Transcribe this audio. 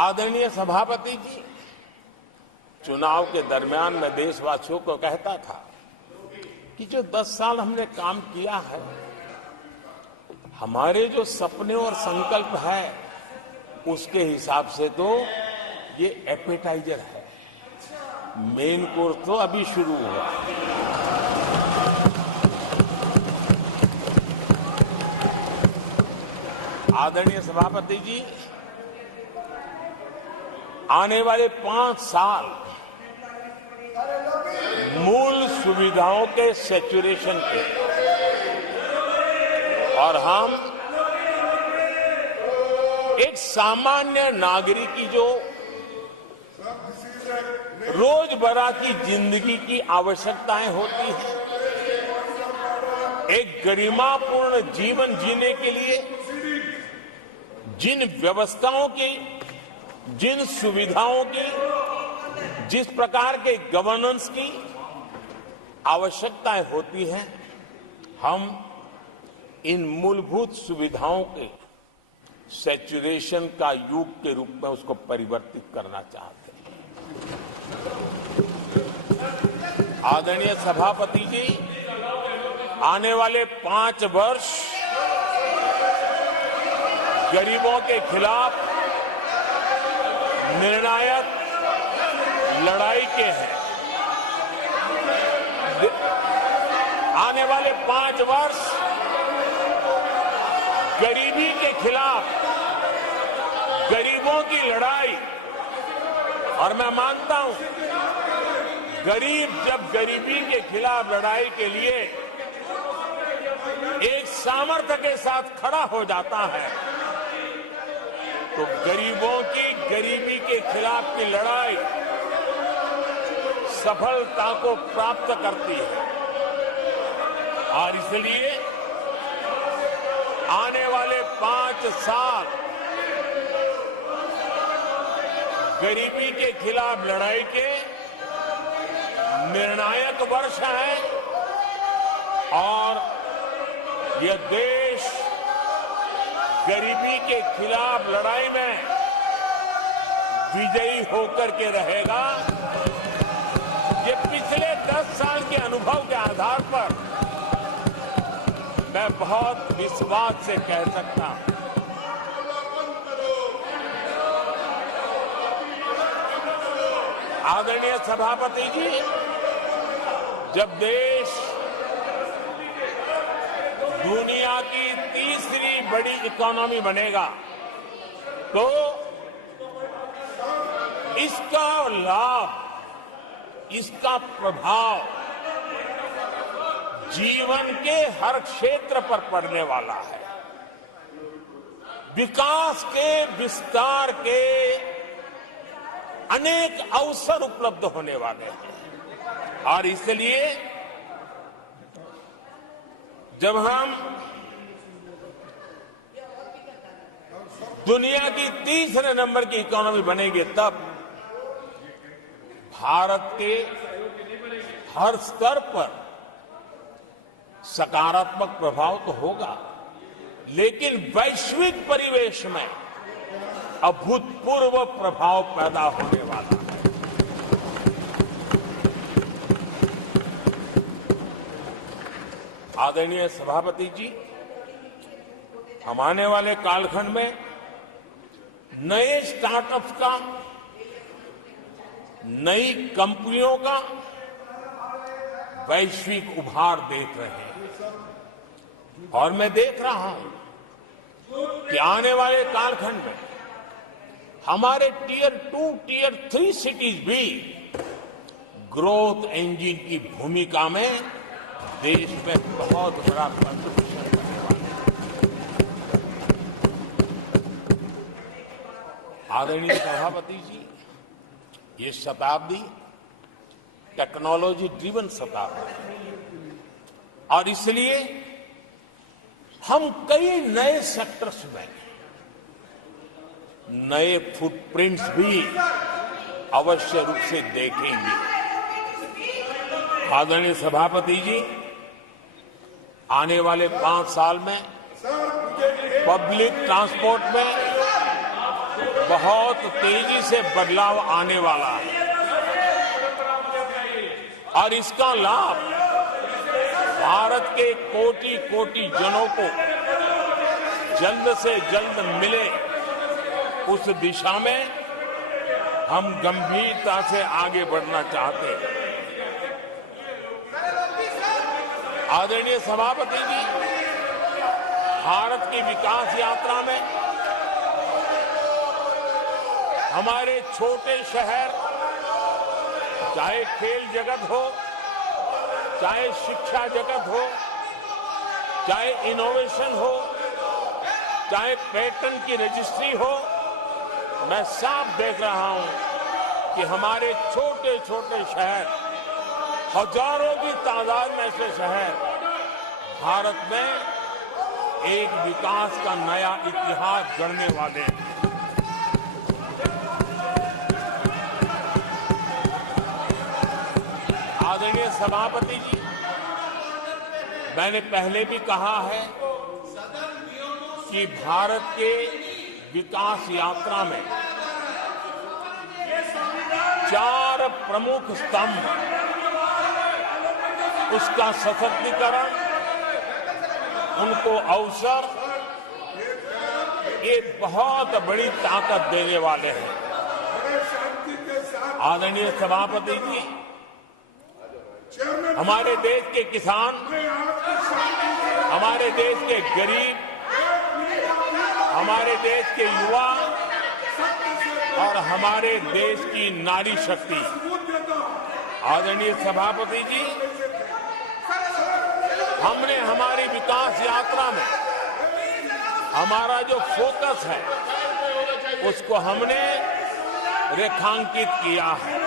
आदरणीय सभापति जी, चुनाव के दरमियान मैं देशवासियों को कहता था कि जो 10 साल हमने काम किया है, हमारे जो सपने और संकल्प है, उसके हिसाब से तो ये एपेटाइजर है, मेन कोर्स तो अभी शुरू हुआ। आदरणीय सभापति जी, आने वाले 5 साल मूल सुविधाओं के सैचुरेशन के, और हम एक सामान्य नागरिक की जो रोजमर्रा की जिंदगी की आवश्यकताएं होती हैं, एक गरिमापूर्ण जीवन जीने के लिए जिन व्यवस्थाओं की, जिन सुविधाओं की, जिस प्रकार के गवर्नेंस की आवश्यकताएं होती हैं, हम इन मूलभूत सुविधाओं के सैचुरेशन का युग के रूप में उसको परिवर्तित करना चाहते हैं। आदरणीय सभापति जी, आने वाले 5 वर्ष गरीबों के खिलाफ निर्णायक लड़ाई के हैं। आने वाले 5 वर्ष गरीबी के खिलाफ गरीबों की लड़ाई, और मैं मानता हूं, गरीब जब गरीबी के खिलाफ लड़ाई के लिए एक सामर्थ्य के साथ खड़ा हो जाता है, तो गरीबों की गरीबी के खिलाफ की लड़ाई सफलता को प्राप्त करती है। और इसलिए आने वाले 5 साल गरीबी के खिलाफ लड़ाई के निर्णायक वर्ष है, और यह देश गरीबी के खिलाफ लड़ाई में विजयी होकर के रहेगा। ये पिछले 10 साल के अनुभव के आधार पर मैं बहुत विश्वास से कह सकता हूं। आदरणीय सभापति जी, जब देश दुनिया की तीसरी बड़ी इकोनॉमी बनेगा, तो इसका लाभ, इसका प्रभाव जीवन के हर क्षेत्र पर पड़ने वाला है। विकास के, विस्तार के अनेक अवसर उपलब्ध होने वाले हैं। और इसलिए जब हम दुनिया की तीसरे नंबर की इकोनॉमी बनेंगे, तब भारत के हर स्तर पर सकारात्मक प्रभाव तो होगा, लेकिन वैश्विक परिवेश में अभूतपूर्व प्रभाव पैदा होने वाला है। आदरणीय सभापति जी, हम आने वाले कालखंड में नए स्टार्टअप्स का, नई कंपनियों का वैश्विक उभार देख रहे हैं, और मैं देख रहा हूं कि आने वाले कालखंड में हमारे टियर 2, टियर 3 सिटीज भी ग्रोथ इंजन की भूमिका में देश में बहुत बड़ा कंट्रीब्यूशन करने वाले हैं। आदरणीय सभापति जी, ये शताब्दी टेक्नोलॉजी ड्रिवन शताब्दी है, और इसलिए हम कई नए सेक्टर्स में नए फुटप्रिंट्स भी अवश्य रूप से देखेंगे। आदरणीय सभापति जी, आने वाले 5 साल में पब्लिक ट्रांसपोर्ट में बहुत तेजी से बदलाव आने वाला है और इसका लाभ भारत के कोटि कोटि जनों को जल्द से जल्द मिले, उस दिशा में हम गंभीरता से आगे बढ़ना चाहते हैं। आदरणीय सभापति जी, भारत की विकास यात्रा में हमारे छोटे शहर, चाहे खेल जगत हो, चाहे शिक्षा जगत हो, चाहे इनोवेशन हो, चाहे पेटेंट की रजिस्ट्री हो, मैं साफ देख रहा हूं कि हमारे छोटे छोटे शहर, हजारों की तादाद में ऐसे शहर भारत में एक विकास का नया इतिहास गढ़ने वाले हैं। आदरणीय सभापति जी, मैंने पहले भी कहा है कि भारत के विकास यात्रा में 4 प्रमुख स्तंभ, उसका सशक्तिकरण, उनको अवसर, ये बहुत बड़ी ताकत देने वाले हैं। आदरणीय सभापति जी, हमारे देश के किसान, हमारे देश के गरीब, हमारे देश के युवा और हमारे देश की नारी शक्ति, आदरणीय सभापति जी, हमने हमारी विकास यात्रा में हमारा जो फोकस है उसको हमने रेखांकित किया है।